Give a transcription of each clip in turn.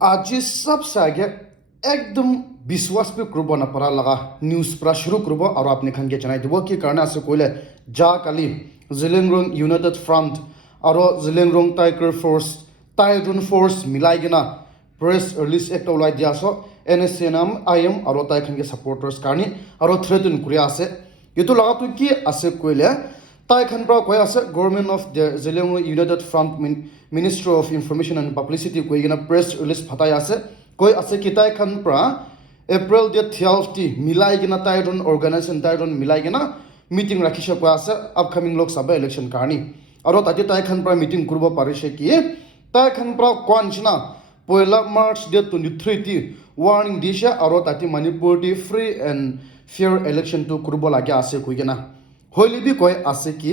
আজি सबसे आगे एकदम विश्वास पे करब ना पड़ा लगा न्यूज़ पूरा शुरू करब और आपने खान के चनाई দিব কি কারণে আছে কইলে যা কালি জিলেংরং ইউনাইটেড ফ্রন্ট আর জিলেংরং টাইগার ফোর্স টাইডন ফোর্স মিলাই গিনা প্রেস রিলিজ একটা ওলাই দিয়া আছো এনএসএনএম আইএম আর তাই খান के সাপোর্টার্স কারণে আর থ্রেটন করে আছে এতো লাগাতো কি আছে কইলে তাই খান পৰা কই আছে government of the Zeliangrong United Front Ministry of Information and Publicity কই গিনা প্রেস রিলিজ ফাটাই আছে কই আছে কি তাই খান পৰা এপ্রিল ডেট 12 টি মিলাই গিনা টাইডন অর্গানাইজেশন টাইডন মিলাই গিনা মিটিং রাখিছে কই আছে আপকামিং লোকসভা ইলেকশন কারণে আর তাতে তাই খান পৰা মিটিং কৰব পাৰিছে কি তাই খান পৰা কোনছনা পয়লা মার্চ ডেট 23 টি ওয়ার্নিং দিছে আর তাতে মণিপুর টি ফ্রি এন্ড ফেয়ার ইলেকশন টু করব লাগে আছে কই গিনা হইলিবি কয় আছে কি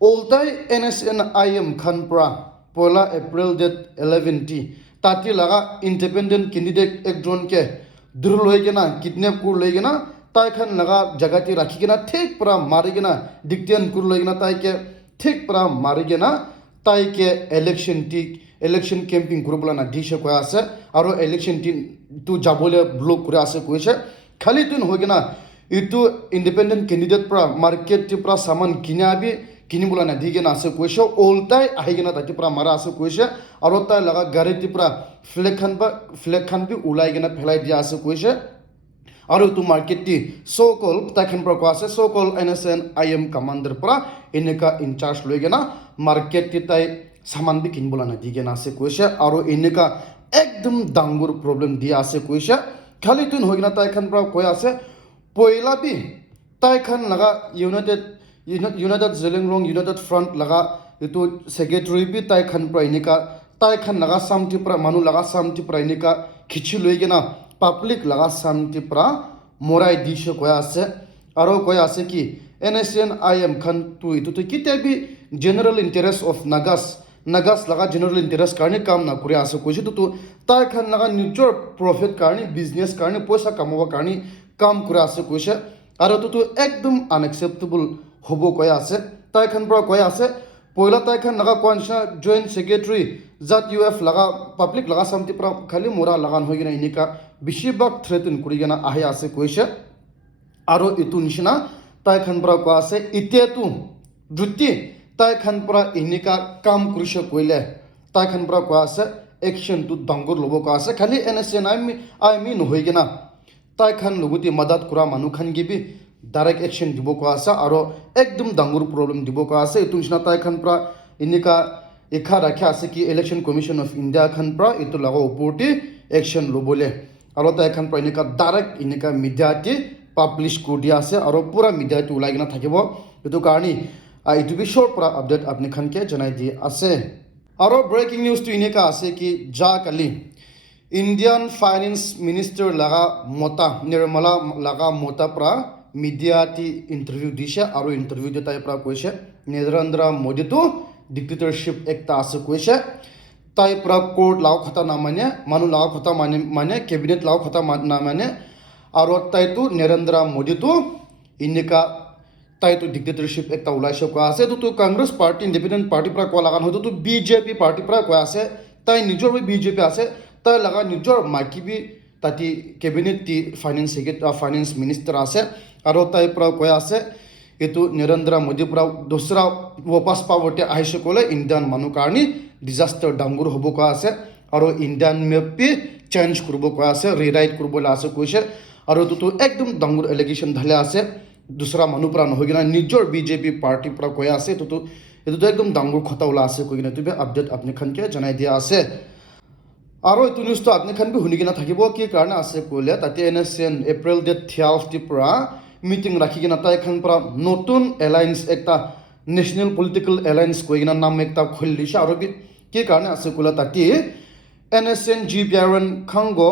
ওলটাই এনএসএনআইএম খান পৰা পয়লা এপ্রিল ডেট 11 টি তাতে লাগা ইন্ডিপেন্ডেন্ট ক্যান্ডিডেট একজনকে দূর লই গেনা কিডন্যাপ করে লই গেনা তাই খান লাগা জায়গাতে রাখি গেনা ঠিক পুরা মারি গেনা ডিকটেন করে লই গেনা তাইকে ঠিক পুরা মারি গেনা তাইকে ইলেকশন ক্যাম্পিং করবলা না দিছে কয় আছে আর ইলেকশন টি টু যাবলে ব্লক করে আছে কইছে খালি তুন হই গেনা ইটো ইন্ডিপেন্ডেন্ট ক্যান্ডিডেট পৰা মাৰ্কেট টি পৰা সামান কিনাবি কিনিবলা না দিগে না আছে কইছে ওলটাই আহি গেনা তাতে পৰা মাৰা আছে কইছে আৰ তাই লাগা গাড়ি টি পৰা ফ্লেগ খান বি উলাই গেনা ফেলাই দিয়া আছে কইছে আৰ তো মাৰ্কেট টি সোকল তাইখান পৰা কোৱা আছে সোকল এনএসএন আইএম কমান্ডাৰ পৰা এনেকা ইনচার্জ লই গেনা মার্কেট টি তাই সামান বি কিনবলা না দিগে না আছে কইছে আর এনেকা একদম ডাঙ্গুর প্রবলেম দিয়া আছে কইছে খালি তুন হই গেনা তাইখান পৰা কই আছে পয়লা বি তাইখান লাগা ইউনাইটেড জিলেংৰং ইউনাইটেড ফ্ৰন্ট লাগা ইটো সেক্ৰেটাৰি বি তাইখান পৰা এনেকা তাইখান লাগা সামটি পৰা মানু লাগা সামটি পৰা এনেকা খিচি লই গেনা পাবলিক লাগা সামটি পৰা মরাই দিছে কয় আছে আর কয় আছে কি এনএসএনআইএম খান তু ইটো তো কিতাবি জেনারেল ইন্টারেস্ট অফ নাগাস লাগা জেনারেল ইন্টারেস্ট কারণে কাম না করে আছে কইছে তো তাই খান লাগা নিজর প্রফিট কারণে বিজনেস কারণে পয়সা কামাবা কারণে কাম করে আছে কইছে আর তো একদম আনএক্সেপ্টেবল হব কয় আছে তাই খান পৰা কয় আছে পয়লা তাই খান লাগা কোনসা জয়েন্ট সেক্ৰেটাৰি জাত ইউএফ লাগা পাবলিক লাগা সামতি পৰা খালি মোৰা লাগান হই গিনা ইনিকা বেশিৰভাগ থ্ৰেটন কৰি গিনা আহে আছে কইছে আৰ ইতু নিচিনা তাই খান পৰা কোৱা আছে ইতিয়াতো যদি তাই খান পৰা ইনিকা কাম কৰিছে কইলে তাই খান পৰা কোৱা আছে একশন টু ডাঙ্গৰ লব কোৱা আছে খালি এনএসএন আই মিন হই গিনা তাই খান লগতি মাদাত করা মানু খান গিবি ডাইরেক্ট একশন দিব কোৱা আছে আৰ একদম ডাঙ্গৰ প্ৰবলেম দিব কোৱা আছে ইতু নিচিনা তাই খান পৰা ইনিকা এখা ৰাখা আছে কি ইলেকশন কমিশন অফ ইন্ডিয়া খান পৰা ইটো লাগা উপৰটি একশন লবলে আৰ তাই খান পৰা ইনিকা ডাইৰেক্ট ইনিকা মিডিয়াতে পাবলিশ কৰে দিয়া আছে আৰ পুৰা মিডিয়াতে ওলাই কিনা থাকিব এটো কাৰণে ইটো বিষয়ৰ পৰা আপডেট আপনি খানকে জানাই দি আছে আর ব্রেকিং নিউজ তো ইনিকা আছে কি যা কালি ইন্ডিয়ান ফাইনেন্স মিনিস্টার লাগা মতা নির্মলা লাগা মতা পৰা মিডিয়াতে ইন্টাৰভিউ দিছে আৰ ইন্টাৰভিউ দিয়ে তাই পৰা কৈছে নৰেন্দ্ৰ মোদী তো ডিক্টেটৰশিপ একটা আছে কৈছে তাই পৰা কোর্ট লাও খতা না মানে মানু লাও খতা মানে ক্যাবিনেট লাও খতা না মানে আর তাই তো নরেন্দ্র মোদী তো ইনিকা তাই তো ডিক্টেটরশিপ একটা ওলাইছে কোৱা আছে তো কংগ্ৰেস পাৰ্টি ইন্ডিপেন্ডেন্ট পাৰ্টি পৰা কোৱা লাগান হয়তো তো বিজেপি পাৰ্টি পৰা কোৱা আছে তাই নিজর বিজেপি আছে তাই লাগা নিজর মাইকি বি তাতি ক্যাবিনেট টি ফাইনেন্স মিনিস্টার আছে আর তাই পৰা কোৱা আছে এটো নৰেন্দ্ৰ মোদী পৰা দোসৰা ওয়াপাস পাবতে আহিছে কলে ইন্ডিয়ান মানুহ কাৰণে ডিজাস্টাৰ ডাঙ্গুৰ হব কোৱা আছে R Indian map P change কৰব কোৱা আছে ৰিৰাইট কৰবলে আছে কৈছে আৰ তো একদম ডাঙ্গুৰ এলিগেশন ঢালে আছে দুসৰা মানুহ পৰা নহয় কিনা নিজৰ বিজেপি পাৰ্টি পৰা কয় আছে এটো একদম ডাঙ্গুর কথা ওলা আছে কৈ কিনা তুমি আপডেট আপনি খানকে জানাই দিয়া আছে আর এইটো নিউজ তো আপনি খান বি শুনি কিনা থাকিব কি কারণে আছে কইলে তাতে এনএসএন এপ্রিল ডেট 12 টি পৰা মিটিং ৰাখি কিনা তাই খান পৰা নতুন এলায়েন্স একটা ন্যাশনাল পলিটিক্যাল এলায়েন্স কৈ কিনা নাম একটা খুলিছে আর কি কারণে আছে কইলে তাতে এনএসএন জিপিআরএন খাঙ্গো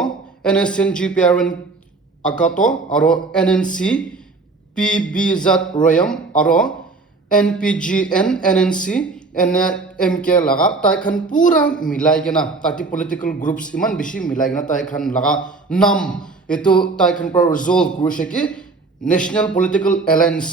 এনএসএন জিপিআরএন আকাতো আর এনএনসি পিবিজাত রয়ম আর এনপিজিএন এনএনসি এনএমকে লাগা তাই খান পুরা মিলাই কিনা তাতে পলিটিক্যাল গ্রুপস ইমান বেশি মিলাই কিনা তাই খান লাগা নাম এটো তাই খান পৰা ৰিজলভ কৰিছে কি ন্যাশনাল পলিটিক্যাল এলায়েন্স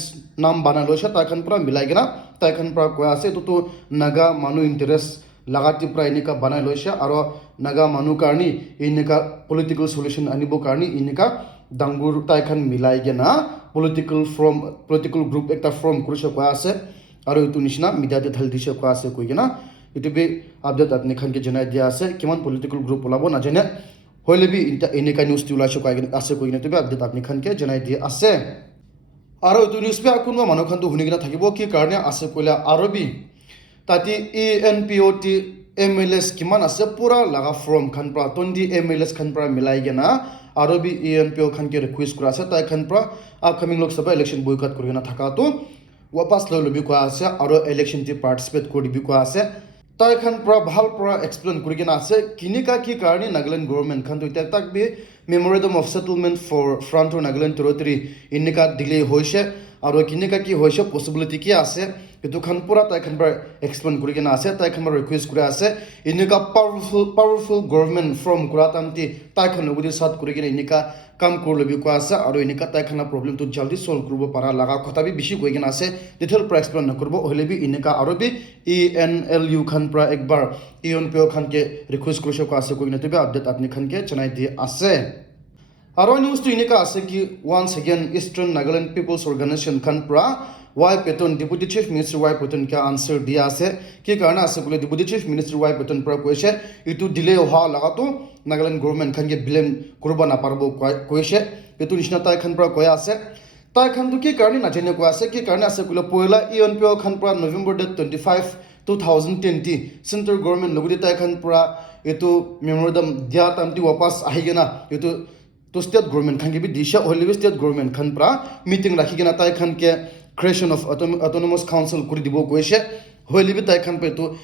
নাম বানাই লৈছে তাই খান পৰা মিলাই কিনা তাই খান পৰা কোৱা আছে এটো তো নাগা মানুহ interest lagati pra inika banai loise aro naga manu karni inika political solution anibo karni inika dangur tai khan milai gena political group ekta form kurisha kwa ase aro itu nishina media te dhal disha kwa ase koi gena itu be update apni khan ke janai dia ase kiman political group olabo na jane hoile bi inika news ti ulaisha kwa ase koi gena itu be update apni khan ke janai dia ase aro itu news be akunwa manu khan to hunigina thakibo ki karne ase koila aro bi tati ENPOT MLS kiman ase pura laga from khan pra 20 MLS khan pra milai gena aro bi ENPO khan ke request kura ase tai khan pra upcoming lok sabha election boycott kurigena thaka to wapas lo lobi ko ase aro election ti participate koribi ko ase tai khan pra bhal pra explain kurigena ase kinika ki karni Nagaland government khan to ita tak bi memorandum of settlement for Frontier Nagaland territory inika delay hoise aro kinika ki hoise possibility ki ase itu khan pura tai khan pra explain kurigena ase tai khan request kura ase inika powerful government from kuratamti tai khan logudi sat kurigena inika kam korlobi ko ase aro inika tai khan problem to jaldi solve kurbo para laga khota bi bishi koigena ase detail pra explain na kurbo hoile bi inika aro bi ENLU khan pra ekbar ENPO khan ke request kurusha ko ase koigena to bi update apni khan ke janai di ase aro news to inika ase ki once again Eastern Nagaland People's Organization khan pra Y Peton Deputy Chief Minister Y Peton ka answer dia ase ki karna ase kule Deputy Chief Minister Y Peton pra koise itu delay ha laga to Nagaland government khan ke blame kurba na parbo koise itu nishna tai khan pra koya ase tai khan to ki karni na jene ko ase ki karna ase kule poila ENPO khan pra November 25 2020 central government logudi tai khan pra itu memorandum dia tamti wapas ahigena itu to state government khan ke bi disha holy state government khan pra meeting rakhigena tai khan ke creation of autonomous council kuri dibo koise hoili bi tai khan pe to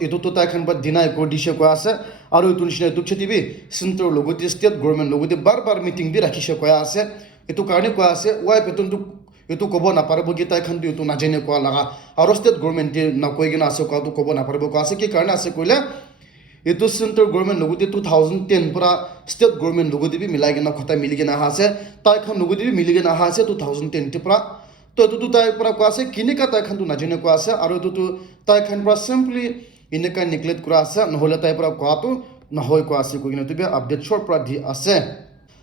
itu tai khan ba deny ko dishe ko ase aro itu nishna itu cheti bi central logodi state government logodi bar meeting bi rakhishe ko ase itu karne ko ase why petun tu itu kobo na parbo gi tai khan tu itu na jene ko laga aro state government ti na koi gina ase ko tu kobo na parbo ko ase ki karne ase koile itu central government logodi 2010 pura state government logodi bi milai gina khota mili gina ha ase tai khan logodi bi mili gina ha ase 2010 ti pura to itu tai pura ko ase kinika tai khan tu na jene ko ase aro itu tai khan pura simply inika neglect kura ase nohole tai pura ko tu na hoi ko ase ko gina tu be update short pura di ase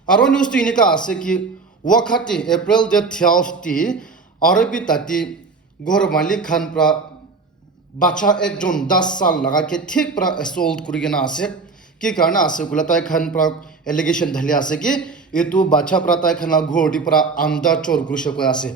aro news tu inika ase ki wakati April 12 ti arabi tati ghor malik khan pura bacha ekjon 10 साल लगा के ठीक pra assault kurigena ase ki karna ase kulatai khan pra allegation dhali ase ki etu bacha pratai khana ghori pra anda chor grusha ko ase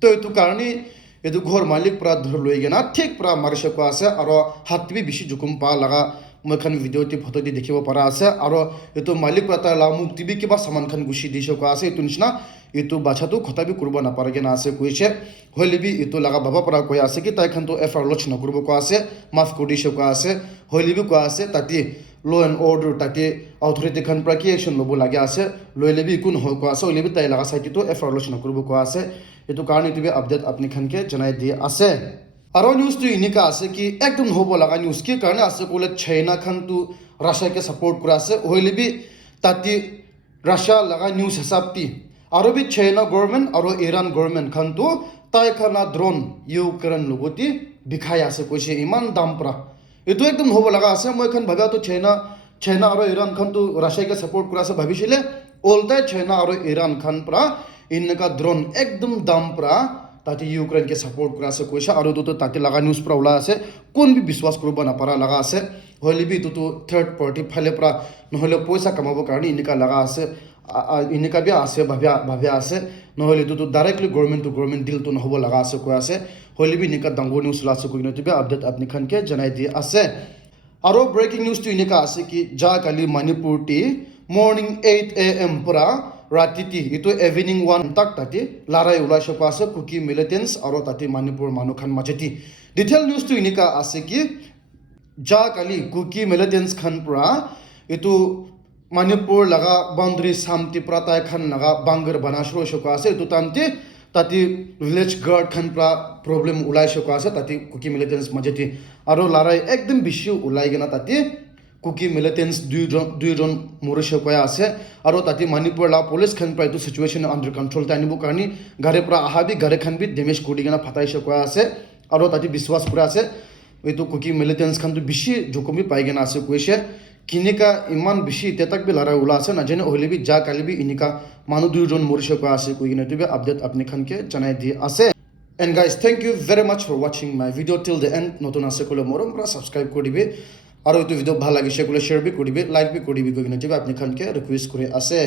to etu karni etu ghor malik pra dhor loigena ठीक pra marisha ko ase aro hat bi bishi jukum pa laga moi khan video ti photo di dekhibo para ase aro etu malik pratai la mukti bi kiba saman khan gushi disha ko ase etu nishna itu bacha tu khota bi kurbo na parage na ase koise hoile bi itu laga baba para koi ase ki tai khan to FR loch na kurbo ko ase maaf kodi sho ko ase hoile bi ko ase tati law and order tati authority khan pra ki action lobo lage ase loile bi kun ho ko ase hoile bi tai laga site to FR loch na kurbo ko ase itu karni tu be update apni khan ke janai di ase aro news tu inika ase ki ekdom hobo laga news ki karne ase kole China khan tu Russia ke support kura ase hoile bi tati Russia laga news hisab ti aro bi China government aro Iran government khan tu tai khana drone Ukraine logoti dikhaya ase koise iman dam pra etu ekdom hobo laga ase moi khan bhabya to China aro Iran khan tu Russia ke support kura ase bhabishile olta China aro Iran khan pra inka drone ekdom dam pra tati Ukraine ke support kura ase koise aro to tati laga news pra ula ase kon bi biswas korba na para laga ase hoile bi to third party phale pra nohole poisa kamabo karni inika laga ase inika bi ase bhabya ase nohole to directly government to government deal to nohobo laga ase ko ase hoile bi inika dango news la ase ko ino to be update apni khan ke janai di ase aro breaking news to inika ase ki ja kali Manipur ti morning 8 am pura ratiti itu evening 1 tak tati larai ulai shoko ase kuki militants aro tati Manipur manu khan majeti detail news to inika ase ki ja kali kuki militants khan pura itu Manipur laga boundary samti pratai khan laga bangar banashro shoko ase itu tamti tati village guard khan pra problem ulai shoko ase tati kuki militants majeti aro larai ekdom bishi ulai gena tati kuki militants duijon morisho koya ase aro tati Manipur la police khan pra itu situation under control ta anibu karni gare pra ahabi gare khan bi damage kodi gena phatai shoko ase aro tati biswas pura ase এইটো কুকি মিলিটেন্টস খান তো বেশি জখমি পাই গেনা আছে কইছে কিনিকা ইমান বেশি তেতাক B লড়াই ওলা আছে না যেন হইলে বি যা কালি বি ইনিকা মানুষ দুজন মরিছে কো আছে কই কিনে তুই আপডেট আপনি খানকে জানাই দি আছে and guys thank you very much for watching my video till the end নতুন আছে কলে মরম পৰা সাবস্ক্রাইব করিবে আর এই ভিডিও ভালো লাগিছে কলে শেয়ার বি করিবে লাইক বি করিবে কই কিনে তুই আপনি খানকে রিকোয়েস্ট করে আছে